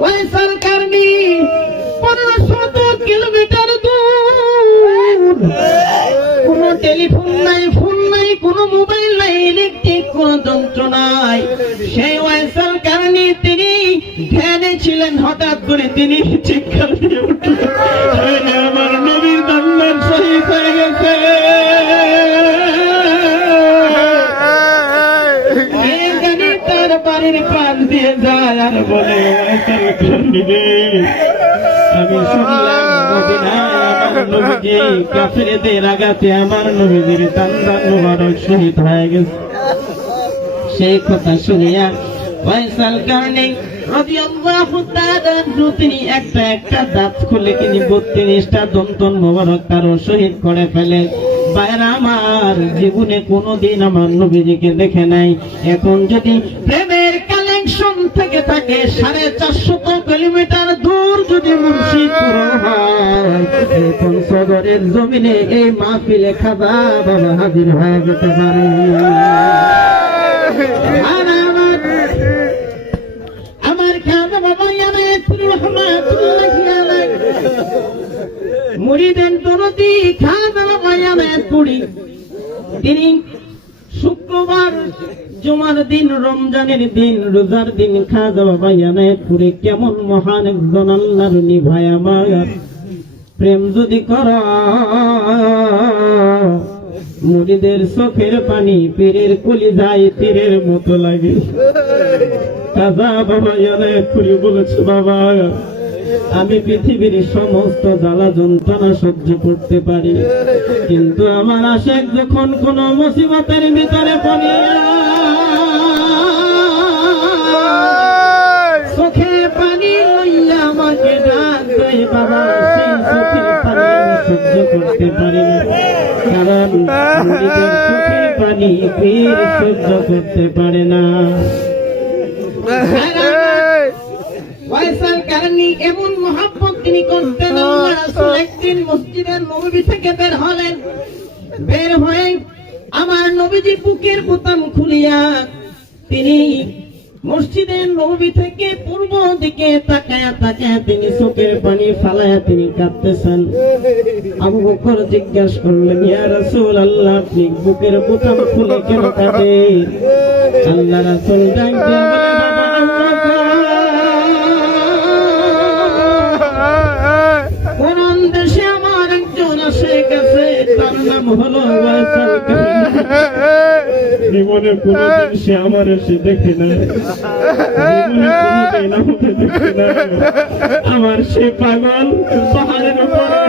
Waisal কারনি 1500 kilometre দূর, কোনো telephone নাই, ফোন নাই, কোনো মোবাইল নাই, ইলেকট্রিক কোনো যন্ত্র নাই। সেই ওয়াইসাল কারনি তিনি ধ্যানে ছিলেন, হঠাৎ করে তিনি চিৎকার দিয়ে উঠলেন, আমার নবীর দান্নার শহীদ হয়ে গেছে। তার বাড়ির প্রাণ দিয়ে যায় আর বলে, আমি শুনলাম নবীজি কাফেরদের আঘাতে আমার নবীজির দান্নার মুবারক শহীদ হয়ে গেছে। সেই কথা শুনিয়া ওয়াইসাল কারনি রাদিয়াল্লাহু তাআলা তিনি একটা দাঁত খুলে তিনি 32টা দন্তন মোবারক তার শহীদ করে ফেলে। বাইরে আমার জীবনে কোনোদিন আমার নবীজিকে দেখে নাই। এখন যদি প্রেমের কালেকশন থেকে থাকে 450 কিলোমিটার দূর যদি মুর্শিদপুর হয়, এখন সদরের জমিনে এই মাহফিলে খাজা বাবা হাজির হয়ে যেতে পারে। আমার খাজা বাবা মুরিদের দরদি খাজা বাবা ইয়ামেতপুরি, তিনি শুক্রবার জুমার দিন, রমজানের দিন, রোজার দিন খাজা বাবা ইয়ামেতপুরি কেমন মহান একজন আল্লাহর নিভাই। আমার প্রেম যদি কর মুরিদের চোখের পানি পীরের কলিজায় তীরের মতো লাগে। খাজা বাবা ইয়ামেতপুরি বলেছে, বাবা আমি পৃথিবীর সমস্ত জ্বালা যন্ত্রণা সহ্য করতে পারি, কিন্তু আমার আশিক যখন কোন মুসিবতের ভিতরে পড়ে চোখে পানি লইয়া আমাকে ডাক দেয়, বাবা সেই চোখের পানি আমি সহ্য করতে পারি না, কারণ মুরিদের চোখের পানি পীর সহ্য করতে পারে না। ওয়াইসাল কারনি এমন মহব্বত তিনি করতেন। রাসূল একদিন মসজিদের নববী থেকে বের হলেন, বের হয়ে আমার নবীজি বুকের বোতাম খুলিয়া তিনি মসজিদের নববী থেকে পূর্ব দিকে তাকায়া তিনি চোখের পানি ফালায়া তিনি কাঁদতেছেন। আবু বকর জিজ্ঞাসা করলেন, ইয়া রাসূলুল্লাহ আপনি বুকের বোতাম খুলে কেন কাঁদেন? আল্লাহ রাসূল ডাক দিয়ে জীবনে কোনদিন সে আমার এসে দেখে না, জীবনে কোনদিন আমাকে দেখে না, আমার সে পাগল পাহাড়ের উপরে